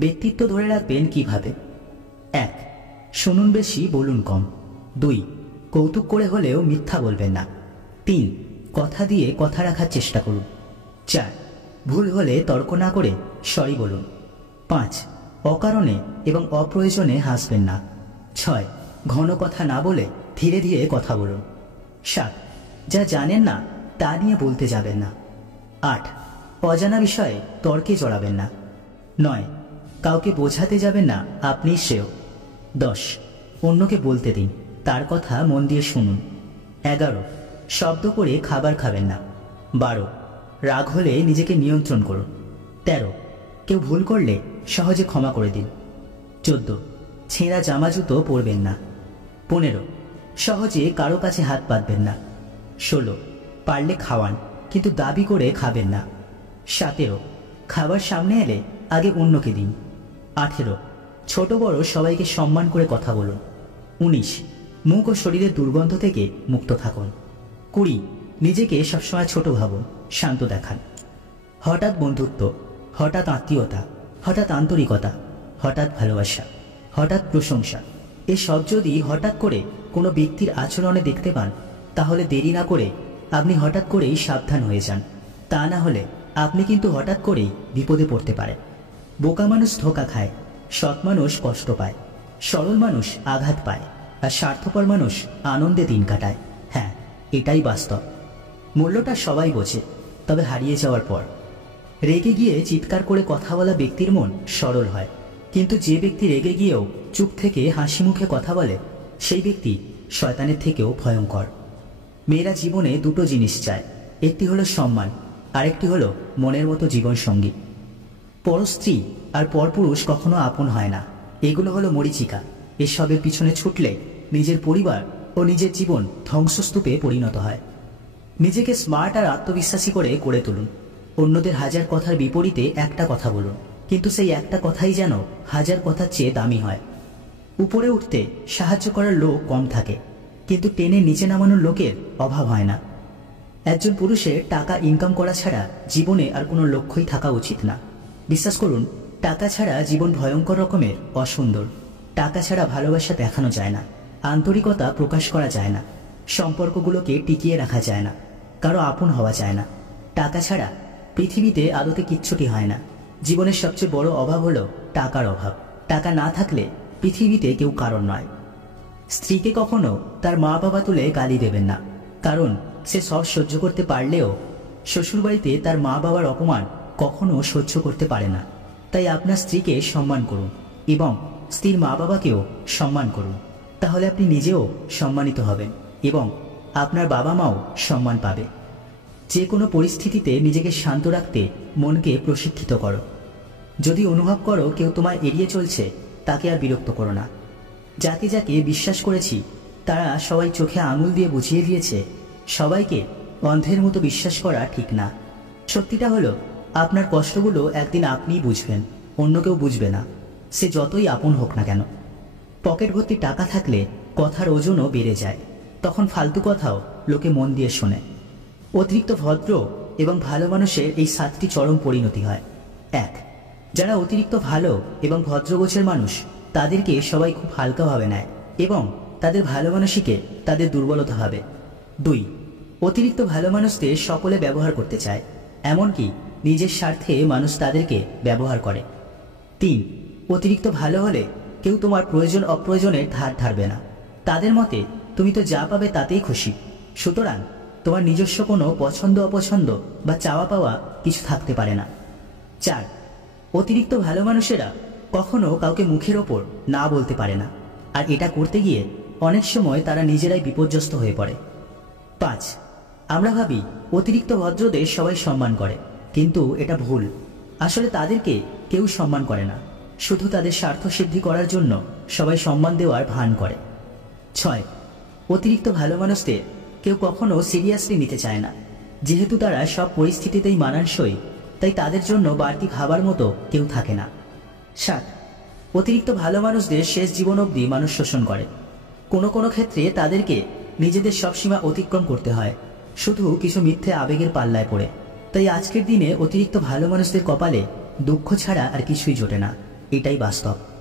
ব্যক্তিত্ব ধরে রাখবেন কিভাবে? 1. শুনুন বেশি, বলুন কম। 2. কৌতুক করে হলেও মিথ্যা বলবেন না। 3. কথা দিয়ে কথা রাখার চেষ্টা করুন। 4. ভুল হলে তর্ক না করে সরি বলুন। 5. অকারণে এবং অপ্রয়োজনে হাসবেন না। 6. ঘন কথা না বলে ধীরে ধীরে কথা বলুন। 7. যা জানেন না তা নিয়ে বলতে যাবেন না। 8. অজানা বিষয়ে তর্কে জড়াবেন না। 9. কাউকে বোঝাতে যাবেন না আপনি শ্রেয়। 10. অন্যকে বলতে দিন, তার কথা মন দিয়ে শুনুন। 11. শব্দ করে খাবার খাবেন না। 12. রাগ হলে নিজেকে নিয়ন্ত্রণ করুন। 13. কেউ ভুল করলে সহজে ক্ষমা করে দিন। 14. ছেঁড়া জামা জুতো পরবেন না। 15. সহজে কারো কাছে হাত পাতবেন না। 16. পারলে খাওয়ান, কিন্তু দাবি করে খাবেন না। 17. খাবার সামনে এলে আগে অন্যকে দিন। 18. ছোট বড় সবাইকে সম্মান করে কথা বলুন। 19. মুখ ও শরীরের দুর্গন্ধ থেকে মুক্ত থাকুন। 20. নিজেকে সবসময় ছোট ভাবুন, শান্ত দেখান। হঠাৎ বন্ধুত্ব, হঠাৎ আত্মীয়তা, হঠাৎ আন্তরিকতা, হঠাৎ ভালোবাসা, হঠাৎ প্রশংসা, এসব যদি হঠাৎ করে কোনো ব্যক্তির আচরণে দেখতে পান, তাহলে দেরি না করে আপনি হঠাৎ করেই সাবধান হয়ে যান। তা না হলে আপনি কিন্তু হঠাৎ করেই বিপদে পড়তে পারেন। বোকা মানুষ ধোঁকা খায়, সৎ মানুষ কষ্ট পায়, সরল মানুষ আঘাত পায়, আর স্বার্থপর মানুষ আনন্দে দিন কাটায়। হ্যাঁ, এটাই বাস্তব। মূল্যটা সবাই বোঝে, তবে হারিয়ে যাওয়ার পর। রেগে গিয়ে চিৎকার করে কথা বলা ব্যক্তির মন সরল হয়, কিন্তু যে ব্যক্তি রেগে গিয়েও চুপ থেকে হাসি মুখে কথা বলে, সেই ব্যক্তি শয়তানের থেকেও ভয়ঙ্কর। মেয়েরা জীবনে দুটো জিনিস চায়, একটি হলো সম্মান, আরেকটি হলো মনের মতো জীবনসঙ্গী। পরস্ত্রী আর পরপুরুষ কখনো আপন হয় না, এগুলো হলো মরীচিকা। এসবের পিছনে ছুটলে নিজের পরিবার ও নিজের জীবন ধ্বংসস্তূপে পরিণত হয়। নিজেকে স্মার্ট আর আত্মবিশ্বাসী করে গড়ে তুলুন। অন্যদের হাজার কথার বিপরীতে একটা কথা বলুন, কিন্তু সেই একটা কথাই যেন হাজার কথার চেয়ে দামি হয়। উপরে উঠতে সাহায্য করার লোক কম থাকে, কিন্তু টেনে নিচে নামানোর লোকের অভাব হয় না। একজন পুরুষের টাকা ইনকাম করা ছাড়া জীবনে আর কোনো লক্ষ্যই থাকা উচিত না। বিশ্বাস করুন, টাকা ছাড়া জীবন ভয়ঙ্কর রকমের অসুন্দর। টাকা ছাড়া ভালোবাসা দেখানো যায় না, আন্তরিকতা প্রকাশ করা যায় না, সম্পর্কগুলোকে টিকিয়ে রাখা যায় না, কারো আপন হওয়া যায় না। টাকা ছাড়া পৃথিবীতে আদতে কিচ্ছুটি হয় না। জীবনের সবচেয়ে বড় অভাব হলো টাকার অভাব। টাকা না থাকলে পৃথিবীতে কেউ কারণ নয়। স্ত্রীকে কখনো তার মা বাবা তুলে গালি দেবেন না, কারণ সে সব সহ্য করতে পারলেও শ্বশুরবাড়িতে তার মা বাবার অপমান কখনো সহ্য করতে পারে না। তাই আপনার স্ত্রীকে সম্মান করুন এবং স্ত্রীর মা বাবাকেও সম্মান করুন, তাহলে আপনি নিজেও সম্মানিত হবেন এবং আপনার বাবা মাও সম্মান পাবে। যে কোনো পরিস্থিতিতে নিজেকে শান্ত রাখতে মনকে প্রশিক্ষিত করো। যদি অনুভব করো কেউ তোমায় এড়িয়ে চলছে, তাকে আর বিরক্ত করো না। যাকে যাকে বিশ্বাস করেছি তারা সবাই চোখে আঙুল দিয়ে বুঝিয়ে দিয়েছে সবাইকে অন্ধের মতো বিশ্বাস করা ঠিক না। সত্যিটা হলো, আপনার কষ্টগুলো একদিন আপনিই বুঝবেন, অন্য কেউ বুঝবে না, সে যতই আপন হোক না কেন। পকেট ভর্তি টাকা থাকলে কথার ওজনও বেড়ে যায়, তখন ফালতু কথাও লোকে মন দিয়ে শোনে। অতিরিক্ত ভদ্র এবং ভালো মানুষের এই 7টি চরম পরিণতি হয়। 1. যারা অতিরিক্ত ভালো এবং ভদ্রগোছের মানুষ, তাদেরকে সবাই খুব হালকাভাবে নেয় এবং তাদের ভালো মানুষকে তাদের দুর্বলতা ভাবে। 2. অতিরিক্ত ভালো মানুষদের সকলে ব্যবহার করতে চায়, এমনকি নিজের স্বার্থে মানুষ তাদেরকে ব্যবহার করে। 3. অতিরিক্ত ভালো হলে কেউ তোমার প্রয়োজন অপ্রয়োজনের ধার ধারবে না। তাদের মতে তুমি তো যা পাবে তাতেই খুশি, সুতরাং তোমার নিজস্ব কোনো পছন্দ অপছন্দ বা চাওয়া পাওয়া কিছু থাকতে পারে না। 4. অতিরিক্ত ভালো মানুষেরা কখনো কাউকে মুখের ওপর না বলতে পারে না, আর এটা করতে গিয়ে অনেক সময় তারা নিজেরাই বিপর্যস্ত হয়ে পড়ে। 5. আমরা ভাবি অতিরিক্ত ভদ্রদের সবাই সম্মান করে, কিন্তু এটা ভুল। আসলে তাদেরকে কেউ সম্মান করে না, শুধু তাদের স্বার্থ সিদ্ধি করার জন্য সবাই সম্মান দেওয়ার ভান করে। 6. অতিরিক্ত ভালো মানুষদের কেউ কখনো সিরিয়াসলি নিতে চায় না, যেহেতু তারা সব পরিস্থিতিতেই মানানসই, তাই তাদের জন্য বাড়তি ভাবার মতো কেউ থাকে না। 7. অতিরিক্ত ভালো মানুষদের শেষ জীবন অবধি মানুষ শোষণ করে। কোনো কোনো ক্ষেত্রে তাদেরকে নিজেদের সব সীমা অতিক্রম করতে হয়, শুধু কিছু মিথ্যে আবেগের পাল্লায় পড়ে। তাই আজকের দিনে অতিরিক্ত ভালো মানুষদের কপালে দুঃখ ছাড়া আর কিছুই জোটে না। এটাই বাস্তব।